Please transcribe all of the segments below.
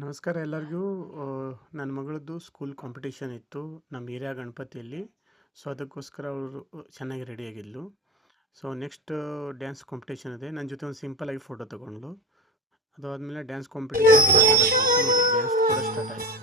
ನಮಸ್ಕಾರ ಎಲ್ಲರಿಗೂ. ನನ್ನ ಮಗಳದ್ದು ಸ್ಕೂಲ್ ಕಾಂಪಿಟೇಷನ್ ಇತ್ತು ನಮ್ಮ ಏರಿಯಾ ಗಣಪತಿಯಲ್ಲಿ. ಸೊ ಅದಕ್ಕೋಸ್ಕರ ಅವರು ಚೆನ್ನಾಗಿ ರೆಡಿಯಾಗಿದ್ಲು. ಸೊ ನೆಕ್ಸ್ಟ್ ಡ್ಯಾನ್ಸ್ ಕಾಂಪಿಟೇಷನ್ ಇದೆ. ನನ್ನ ಜೊತೆ ಒಂದು ಸಿಂಪಲಾಗಿ ಫೋಟೋ ತಗೊಂಡ್ಲು. ಅದಾದಮೇಲೆ ಡ್ಯಾನ್ಸ್ ಕಾಂಪಿಟೇಷನ್ ಸ್ಟಾರ್ಟ್ ಆಗುತ್ತೆ. ನೋಡಿ, ಡ್ಯಾನ್ಸ್ ಕೂಡ ಸ್ಟಾರ್ಟ್ ಆಯಿತು.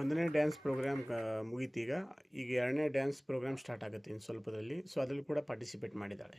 ಒಂದನೇ ಡ್ಯಾನ್ಸ್ ಪ್ರೋಗ್ರಾಮ್ ಮುಗೀತೀಗ. ಈಗ ಎರಡನೇ ಡ್ಯಾನ್ಸ್ ಪ್ರೋಗ್ರಾಮ್ ಸ್ಟಾರ್ಟ್ ಆಗುತ್ತೆ ಇನ್ನು ಸ್ವಲ್ಪದಲ್ಲಿ. ಸೊ ಅದರಲ್ಲಿ ಕೂಡ ಪಾರ್ಟಿಸಿಪೇಟ್ ಮಾಡಿದ್ದಾಳೆ.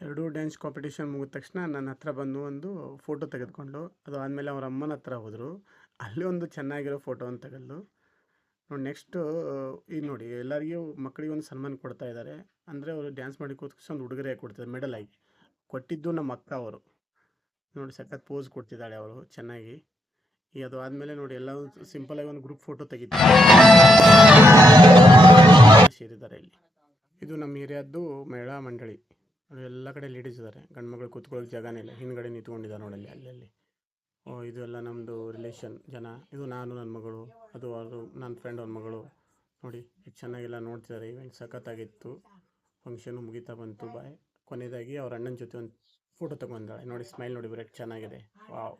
ಎರಡೂ ಡ್ಯಾನ್ಸ್ ಕಾಂಪಿಟೇಷನ್ ಮುಗಿದ ತಕ್ಷಣ ನನ್ನ ಹತ್ರ ಬಂದು ಒಂದು ಫೋಟೋ ತೆಗೆದುಕೊಂಡು ಅದು ಆದಮೇಲೆ ಅವ್ರ ಅಮ್ಮನ ಹತ್ರ ಹೋದರು. ಅಲ್ಲಿ ಒಂದು ಚೆನ್ನಾಗಿರೋ ಫೋಟೋವನ್ನು ತೆಗೆದು ನೋಡಿ. ನೆಕ್ಸ್ಟು ಈಗ ನೋಡಿ, ಎಲ್ಲರಿಗೂ ಮಕ್ಕಳಿಗೆ ಒಂದು ಸನ್ಮಾನ ಕೊಡ್ತಾ ಇದ್ದಾರೆ. ಅಂದರೆ ಅವರು ಡ್ಯಾನ್ಸ್ ಮಾಡಿ ಕೂತ್ಕೊಂಡು ಒಂದು ಉಡುಗೊರೆ ಕೊಡ್ತಿದ್ದಾರೆ, ಮೆಡಲ್ ಆಗಿ ಕೊಟ್ಟಿದ್ದು ನಮ್ಮ ಅಕ್ಕ. ಅವರು ನೋಡಿ ಸಖತ್ ಪೋಸ್ ಕೊಡ್ತಿದ್ದಾಳೆ ಅವಳು ಚೆನ್ನಾಗಿ. ಈಗ ಅದು ಆದಮೇಲೆ ನೋಡಿ ಎಲ್ಲ ಸಿಂಪಲಾಗಿ ಒಂದು ಗ್ರೂಪ್ ಫೋಟೋ ತೆಗಿತಾರೆ, ಸೇರಿದ್ದಾರೆ ಇಲ್ಲಿ. ಇದು ನಮ್ಮ ಏರಿಯಾದ್ದು ಮಹಿಳಾ ಮಂಡಳಿ. ಅದು ಎಲ್ಲ ಕಡೆ ಲೇಡೀಸ್ ಇದ್ದಾರೆ, ಗಂಡು ಮಕ್ಕಳು ಕೂತ್ಕೊಳ್ಳೋಕೆ ಜಾಗನೇ ಇಲ್ಲ, ಹಿಂದ್ಗಡೆ ನಿಂತ್ಕೊಂಡಿದ್ದಾರೆ ನೋಡಲ್ಲಿ ಅಲ್ಲಲ್ಲಿ. ಇದು ಎಲ್ಲ ನಮ್ಮದು ರಿಲೇಷನ್ ಜನ. ಇದು ನಾನು, ನನ್ನ ಮಗಳು, ಅದು ಅವರು ನನ್ನ ಫ್ರೆಂಡ್ ಅವ್ರ ಮಗಳು. ನೋಡಿ ಎಷ್ಟು ಚೆನ್ನಾಗೆಲ್ಲ ನೋಡ್ತಿದ್ದಾರೆ. ಇವೆಂಟ್ ಸಖತ್ತಾಗಿತ್ತು. ಫಂಕ್ಷನು ಮುಗಿತಾ ಬಂತು. ಕೊನೆಯದಾಗಿ ಅವ್ರ ಅಣ್ಣನ ಜೊತೆ ಒಂದು ಫೋಟೋ ತೊಗೊಂಡಾಳೆ ನೋಡಿ. ಸ್ಮೈಲ್ ನೋಡಿ, ಬರೀ ಚೆನ್ನಾಗಿದೆ. ವಾವ್.